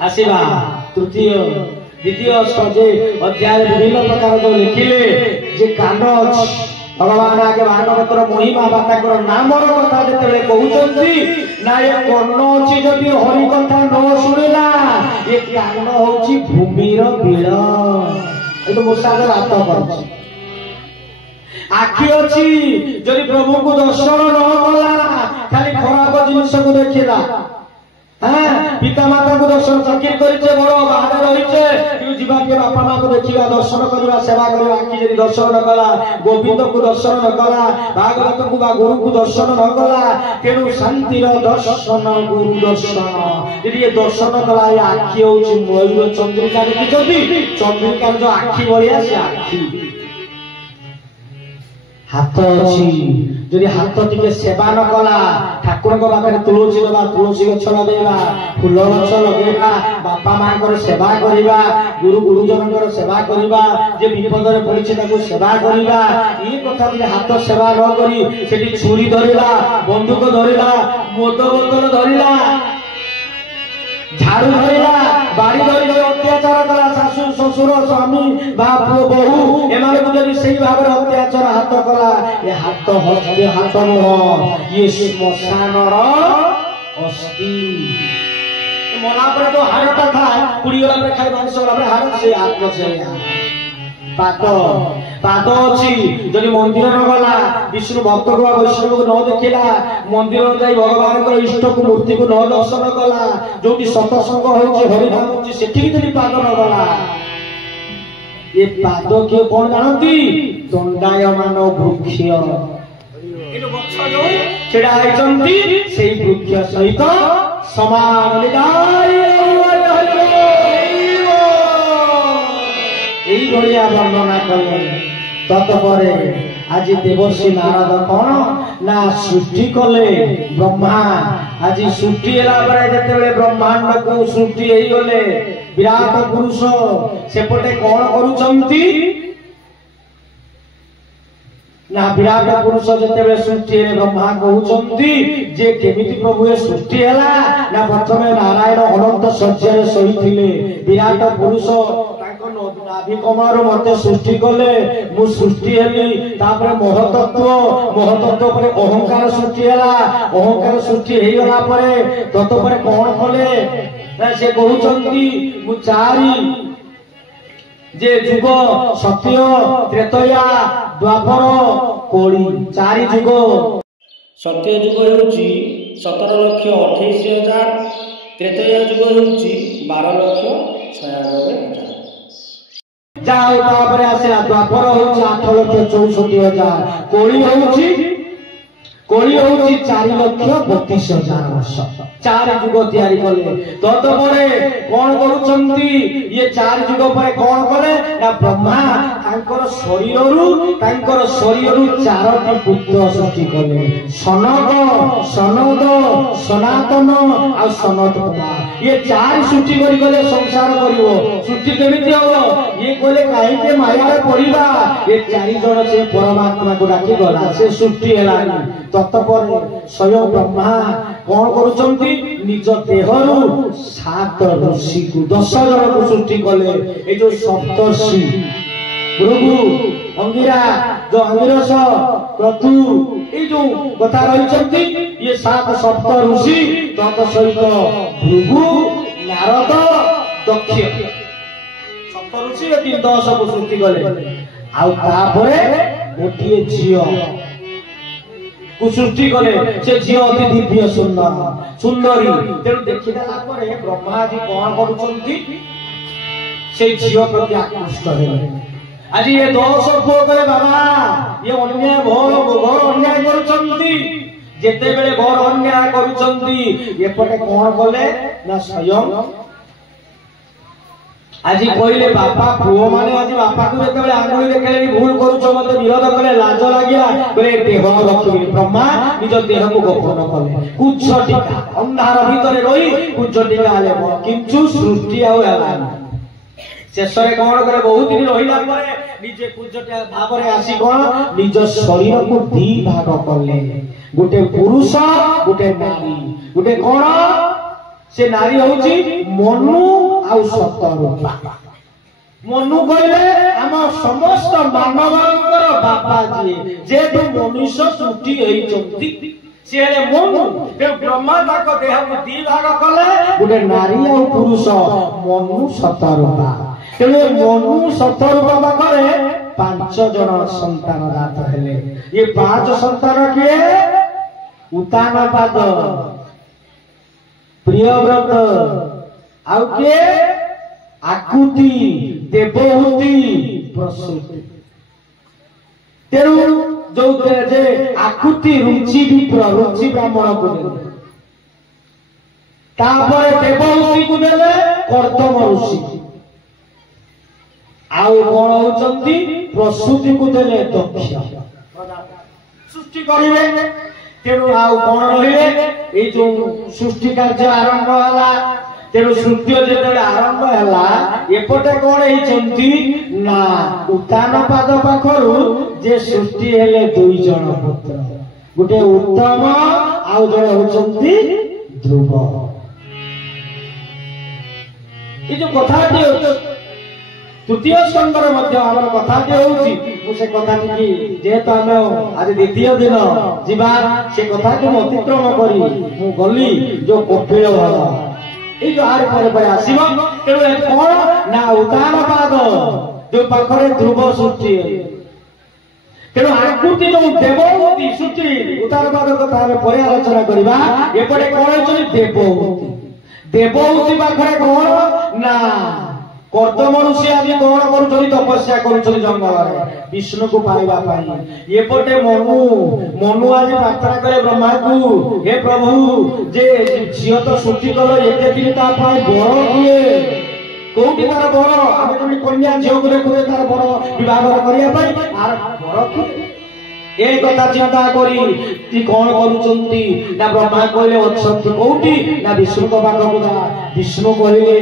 आसीबा तृतीय द्वितीय अध्याय विभिन्न प्रकार जो लिखिले जे कान भगवान आगे भागवतर महिमा बाता नाम कथा जिते कहते ना ये कर्ण अच्छी जदि हरि कथा न शुणिला ये कान हूँ भूमिर बिल ये मूषार हाथ कर आखि अच्छी जदि प्रभु को दर्शन न कला खाली खराब जिनस को देखला पिता माता को दर्शन चाकरी करे बड़ बाहर रही जीवा के बापा माँ को देखा दर्शन करवा सेवा करवा आखि जदि दर्शन न कला गोविंद को दर्शन न कला भागवत को गुरु को दर्शन न कला तेणु शांतिर दर्शन गुरु दर्शन यदि ये दर्शन कला ये आखि हूँ मयूर चंद्रिका देखी चंद्रिकार जो आखि भाया से आखि हाथ अच्छी जदि हाथ टिके सेवा न कला ठाकुर पाखे तुलसी दबा तुलसी गछ लगे फूल गछ लगे बापा माँ सेवा करवा गुरु गुरुजन सेवा करवा जे विपद में पड़ी सेवा करवा ये कथा हाथ सेवा न करी छुरी धरला बंदूक धरला मद बोतल धरला झाड़ू धरला बाड़ी धरी अत्याचार कला शाशु शशुर स्वामी बाप बहु एम से भाव में अत्याचार हाथ कला ये हाथ हस्ते हाथ मुह ये श्मशान अस्थि मना पर तो हाड़टा था पुड़ी वाला खाई मांस वाला हाड़ से आत्म से पाद पाद अच्छी जदि मंदिर न गला विष्णु भक्त को वैष्णव को न देखला मंदिर जाई भगवान को इष्ट को मूर्ति को न दर्शन कला जो सत्संग होछि हरिनाम होछि सेठी जदि पाद न गला ये पाद के कौन जानती दंडायमान वृक्ष छेड़ा से वृक्ष सहित समान वर्णना कले तत्परे आज देवर्षि नारद कौन ना सृष्टि कले ब्रह्मा आज सृष्टि जिते ब्रह्मांड को सृष्टि गले विराट पुरुष सेपटे कौन करुचंती ना विराट पुरुष जिते सृष्टि ब्रह्मा कहते जे केमिति प्रभु सृष्टि है ना प्रथम नारायण अनंत शଯ୍या शोते विराट पुरुष नाभि कमर मत सृष्टि कले मु सृष्टि हेली तापर महतत्व महतत्व पर अहंकार सृष्टि है अहंकार सृष्टि हो गला परे तत्पर कौन कले से कहते मु चारि जे जुग सत्य त्रेतया द्वापर कली चारि जुग सत्य जुग होउची 17,28,000 त्रेतया जुग होउची 12,96,000 जाओ तापर आसला द्वापर होउची 8,64,000 कली होउची 4,32,000 वर्ष चार जुग तैयारी कले तत्परे कौन करुचंती ये चार जुग पर कौन कले ना ब्रह्मा तांकर शरीर चारोटी पुत्र सृष्टि कले सनक सनद सनातन आ सनत कुमार ये चार सृष्टि करी गले संसार करिवो सृष्टि केमिति हो ये कहले काहे के माया रे पड़िबा ये चारि जण से परमात्मा को डाकी गला से सृष्टि हेलानी तत्पर स्वयं ब्रह्मा कौन करुचंती निज देहरु 7 ऋषि को 10 जन को सृष्टि कले ए जो सप्तर्षि भृगु अंगिरा जो अंगिरस क्रतु ए जो कथा रहिचंती ये 7 सप्त ऋषि तत सहित भृगु नारद दक्ष सप्त ऋषि 10 को सृष्टि कले आउ तापरे गोटिए झियो सृष्टि कले से झी अति दिव्य सुंदर सुंदरी तेणु देखिदेला ब्रह्मा जी कौन करुचंती से झी प्रति आकृष्ट है आज ये 10 पुओ कले बाबा ये अन्याय घोर अन्याय करुचंती जेते बेले घोर अन्याय करुचंती एपटे कौन कले ना स्वयं आज कहले बापा पुओ माने आज बापा को जेते आंगुली देखले भूल करूछ मते विरोध कले लाज लागिया बोले देह रखिबी ब्रह्मा निज देह को गोपन कले कुछ टीका अंधार भीतर रही कुछ टीका आले किंतु सृष्टि आउ आला शेष रे कोन करे बहुत दिन रहिला परे निजे कुछ भाव रे आसी कोन निज शरीर को दी भाग कले गुटे पुरुष गुटे नारी गुटे कोन से नारी होची मनु आउ सतरूपा। मनु कहले आम समस्त मानवंकर बापा जे मनुष्य सृष्टि होइचंती से मनु ब्रह्मा ताक देह को दी भाग कले गोटे नारी और पुरुष मनु सतरूपा। तेणु मनु सतरूपा पाखरे 5 जन संतान दात हेले। ये 5 संतान किए उतानपाद प्रियव्रत आउ के आकुति देवहूति प्रसूति। तेणु जो जे आकुति रुचि विप्र रुचि ब्राह्मण को देले तापर देवहूति को देले कर्दम ऋषि आउ कौन होचंती प्रसूति को देले दक्ष सृष्टि करिवे। तेणु आउ कौन रहिले ए जो सृष्टि कार्य आरंभ होला। तेणु सूर्य जेते आरंभ होला एपटे कौन होचंती ना उतानपाद पाखरु जे सृष्टि हेले 2 जन पुत्र गोटे उत्तम आउ जने होचंती ध्रुव। ए जो कथा तृतीय स्कंदर मध्य आमर कथा होउची मु से कथा की जेहेतु आम आज द्वितीय दिन जीवा से कथा को अतिक्रम करी मु गली जो कपिल भागा ये जो आर पर आसीबो। तेणु कौन ना उतानपाद जो पाखरे ध्रुव सृष्टि। तेणु आकृति जो देवहूति सृष्टि उतानपाद कथा पर आलोचना करबा। एपटे कौन होचनी देवहूति। देवहूति पाखरे कौन ना कर्दम ऋषि आदि कौन करुछनी तपस्या करुछनी जंगल विष्णु को पाइबा पाई। एपटे मनु मनु आज प्रार्थना करे ब्रह्मा को हे प्रभु जे झियो तो सृष्टि कल एते दिन ता पाई बर किए कोठी तार बर आमे जमी कन्या झियो को देखुए तार बर विवाह करिया पाई आर बर को ए कथा चिंता करी ती कौन करुछंती ना ब्रह्मा कहले अछंती कोठी ना विष्णु को पाखକୁ जा। विष्णु कहले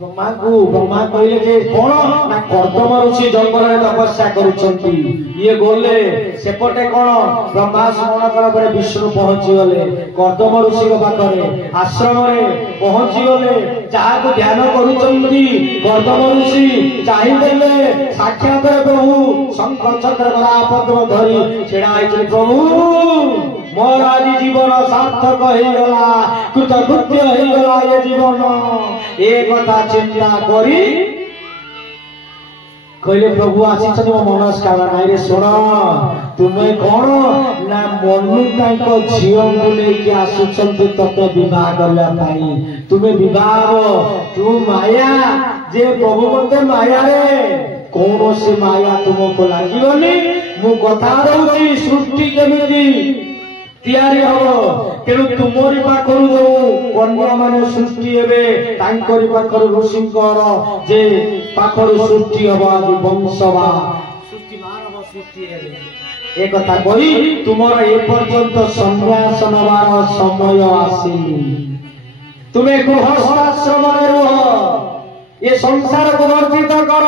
ब्रह्मा कहले जे कौन ना कर्दम ऋषि जंगल में तपस्या करुछंती। ये बोले सेपटे कौन ब्रह्मा स्मरण कला पर विष्णु पहुंची गले कर्दम ऋषि को पाखरे आश्रम में पहुंची गले जहा को ध्यान करुछंती कर्दम ऋषि चाहि देले साक्षात प्रभु शंख चक्र गदा पद्म धरी छेड़ा आइछे प्रभु मोर आज जीवन सार्थक हो गला कृतकृत्य हो गला ये जीवन ए कथा चिंता करी कहले प्रभु आसीछन मो मनस्कामना नाइ रे सुन तुम्हें कौन ना मनु ताको झियो को लेके आसुछंती तते विवाह करला पाई तुम्हें विवाह तू माया जे प्रभु मते माया रे कौन से माया तुमको लागिवनी मु कथा रहउची सृष्टि केमिति तैयारी हो। तेणु तुमरी पाखरु जो कन्या माने सृष्टि हेबे तांकरी पाखरु ऋषिंकर जे पाखरु सृष्टि हबो आज वंशवा सृष्टि मानव सृष्टि हेबे ए कथा कहि तुमर ए पर्यंत संन्यास नबार समय आसीनी तुमे गृहस्थाश्रम रे रह ये संसार को वर्जित कर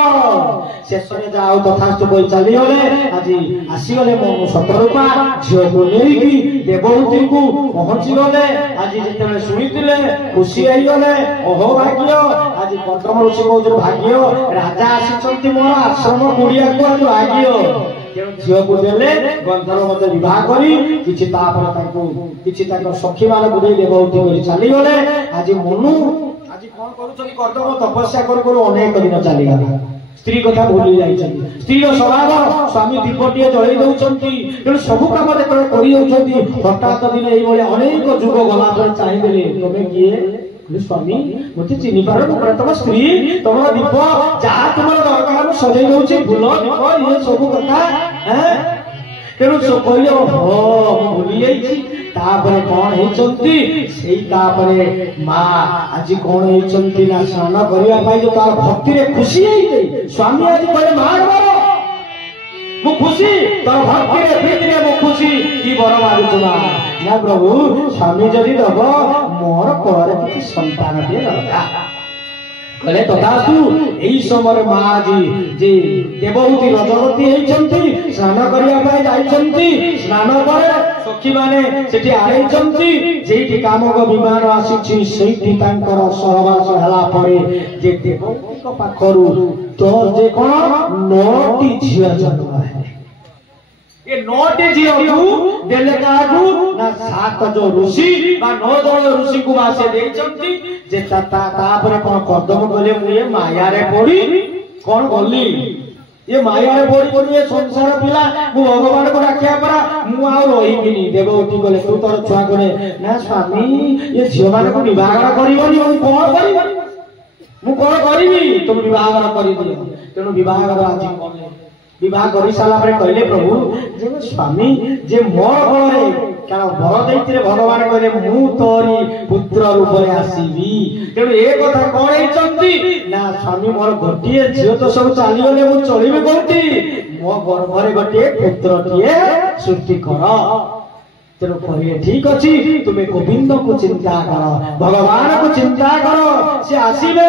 शेष में जाओ तथास्तु कोई चली गले आज आसीगले मनु सतरूपा झियो को लेकी देवहूति को पहुंची गले आज जिते शुणिले खुशी हो गले अहो भाग्य आज कर्दम ऋषि कौन भाग्य राजा आसी मोर आश्रम कुड़िया को आज भाग्य झियो को देले गंधर्व मते विवाह करी किछि सखी मान को देवहूति कर चली गले आज मनु आज कौन करूछनी कर्दम तपस्या करू अनेक दिन चली गला स्त्री कथा भूली जाइछन स्त्री स्वभाव स्वामी दीपटिए जळै दउछंती तेणु सबु काम जेतले करि दउछंती हठात दिन एई भले अनेक जुग गला पर चाहि देले तमे किए स्वामी मते चिनि पारो पर तम स्त्री तम दीप जहा तुमर दरकार सजै दउछि फूल दीप ये सबु कथा हैं तेणु सो कहियो हो भूली जाइछि तापरे कौन होचंती सेई तापरे मां आज कौन होचंती ना स्नान करिया पाई जो तार भक्ति रे खुशी हेई स्वामी आज कहले मार मारो मु खुशी तार भक्ति रे प्रीति रे मु खुशी की बर मारू तुमा ना प्रभु स्वामी जदी दब मोर कोरे किछि संतान दे दरकार कहले तथास्तु एई समय मां जी जे देवहूति रजवती हेचंती स्नान करिया पाए जाइचंती स्नान पर सखी माने सेठी आइचंती जेठी कामक विमान आसीछि सेठी तांकर सहवास हला परे जे देवहूति को पाखरु तो जे कोन 9टी झिया जन्म है ये 9टी झिया को देले काडू ना 7 जो ऋषि बा 9 जण ऋषि को वासे देइचंती जे तापरे कोन कदम गले मु ये माया रे पड़ी कोन गली ये माया रे पड़ी ये संसार पिला मु भगवान को राखिया परा मु आ रहिबिनी देवहूति गले तू तोर छुआ गले ना स्वामी ये झियो माने को विवाह करिवनी मु कोन करिवनी मु कोन करिवि तुम विवाह करि दियो तेनु विवाह आज कोन विवाह करि साला परे कहले प्रभु जे स्वामी जे मोर घरे कारण बर दैथिले भगवान कहले मु तोरी पुत्र रूप रे आसीबी तेनु ए कथा कहैचंती ना स्वामी मोर गोटिए झियो तो सब चाली गले मु चलिबे कोठी मो गर्भरे गोटिए पुत्रटिए सृष्टि कर तेनु कहले ठीक अछि तुमे गोविंद को चिंता कर भगवान को चिंता कर से आसीबे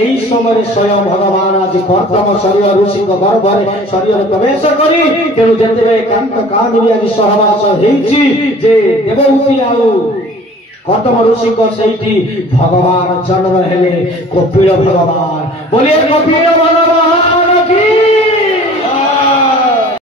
एई समय स्वयं भगवान आज कर्तम शरीर ऋषि को गर्भरे शरीर प्रवेश करी तेनु जतेबे कांत कामिनी आज सहवास हेछि जे देवहूति आउ कर्तम ऋषि को सेठी भगवान जन्म हेले कपिल भगवान बोलिए कपिल भगवान की